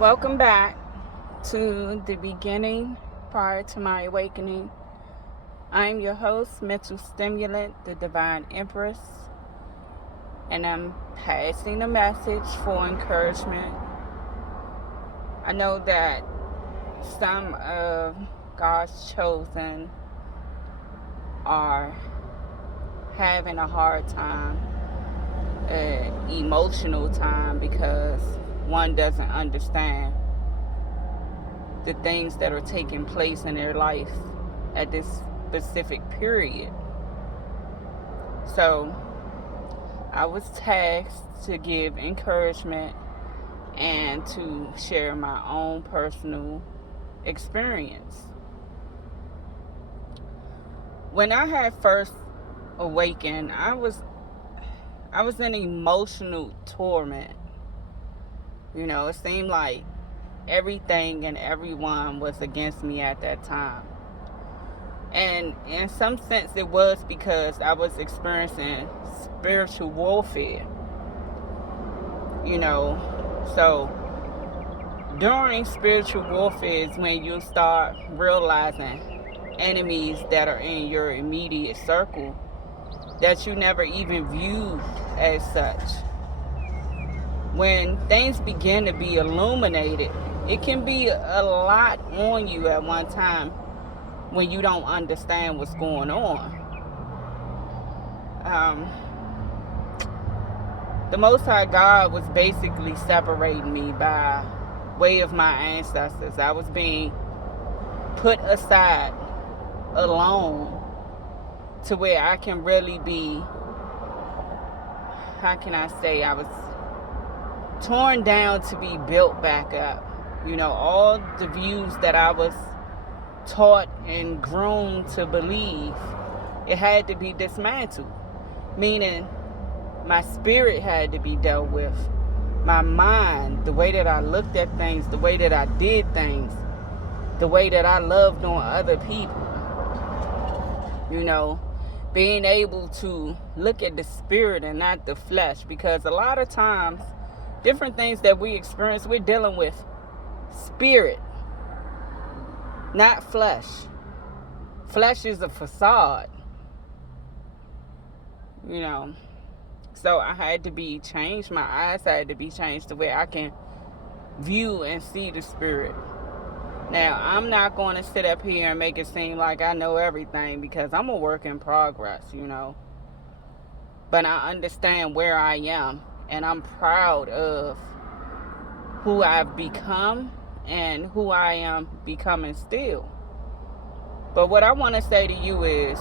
Welcome back to the beginning prior to my awakening. I'm your host, Mental Stimulant, the Divine Empress, and I'm passing a message for encouragement. I know that some of God's chosen are having a hard time, emotional time, because one doesn't understand the things that are taking place in their life at this specific period. So I was tasked to give encouragement and to share my own personal experience. When I had first awakened, I was in emotional torment. It seemed like everything and everyone was against me at that time. And in some sense it was because I was experiencing spiritual warfare. So during spiritual warfare is when you start realizing enemies that are in your immediate circle that you never even viewed as such. When things begin to be illuminated, it can be a lot on you at one time when you don't understand what's going on. The Most High God was basically separating me by way of my ancestors. I was being put aside alone to where I can really be, I was torn down to be built back up. All the views that I was taught and groomed to believe, it had to be dismantled. Meaning, my spirit had to be dealt with. My mind, the way that I looked at things, the way that I did things, the way that I loved on other people. Being able to look at the spirit and not the flesh. Because a lot of times, different things that we experience, we're dealing with spirit, not flesh. Flesh is a facade. So I had to be changed. My eyes had to be changed to where I can view and see the spirit. Now, I'm not going to sit up here and make it seem like I know everything, because I'm a work in progress, But I understand where I am, and I'm proud of who I've become and who I am becoming still. But what I want to say to you is,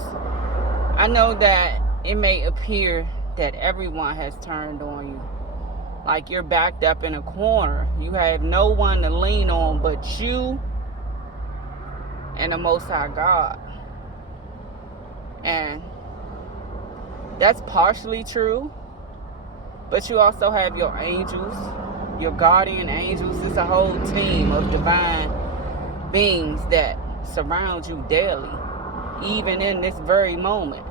I know that it may appear that everyone has turned on you. Like you're backed up in a corner. You have no one to lean on but you and the Most High God. And that's partially true. But you also have your angels, your guardian angels. It's a whole team of divine beings that surround you daily, even in this very moment.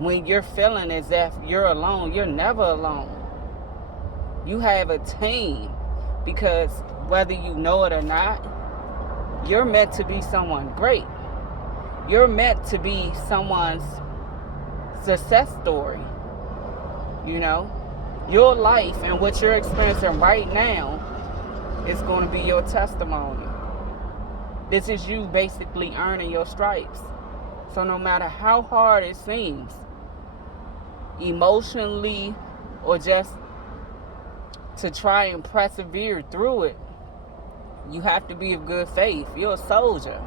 When you're feeling as if you're alone, you're never alone. You have a team, because whether you know it or not, you're meant to be someone great. You're meant to be someone's success story. Your life and what you're experiencing right now is going to be your testimony. This is you basically earning your stripes. So no matter how hard it seems, emotionally or just to try and persevere through it, you have to be of good faith. You're a soldier.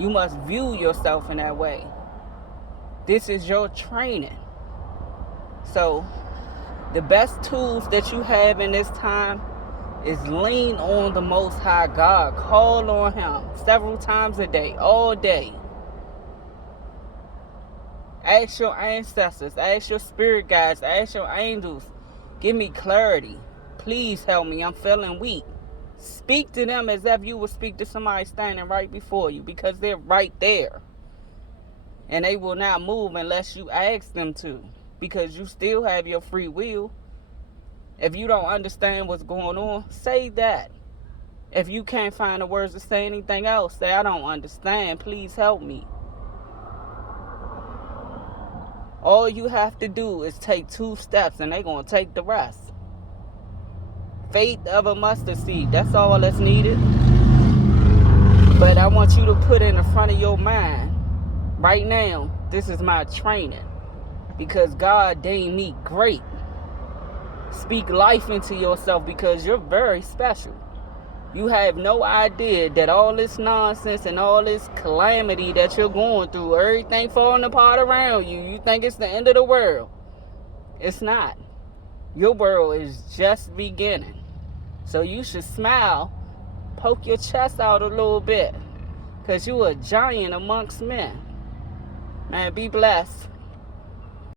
You must view yourself in that way. This is your training. So the best tools that you have in this time is lean on the Most High God. Call on Him several times a day, all day. Ask your ancestors, ask your spirit guides, ask your angels, give me clarity. Please help me, I'm feeling weak. Speak to them as if you would speak to somebody standing right before you, because they're right there. And they will not move unless you ask them to, because you still have your free will. If you don't understand what's going on, say that. If you can't find the words to say anything else, say, I don't understand. Please help me. All you have to do is take 2 steps and they're going to take the rest. Faith of a mustard seed. That's all that's needed. But I want you to put in the front of your mind, right now, this is my training. Because God deemed me great. Speak life into yourself because you're very special. You have no idea that all this nonsense and all this calamity that you're going through, everything falling apart around you, you think it's the end of the world. It's not. Your world is just beginning. So you should smile, poke your chest out a little bit, because you're a giant amongst men. Man, be blessed.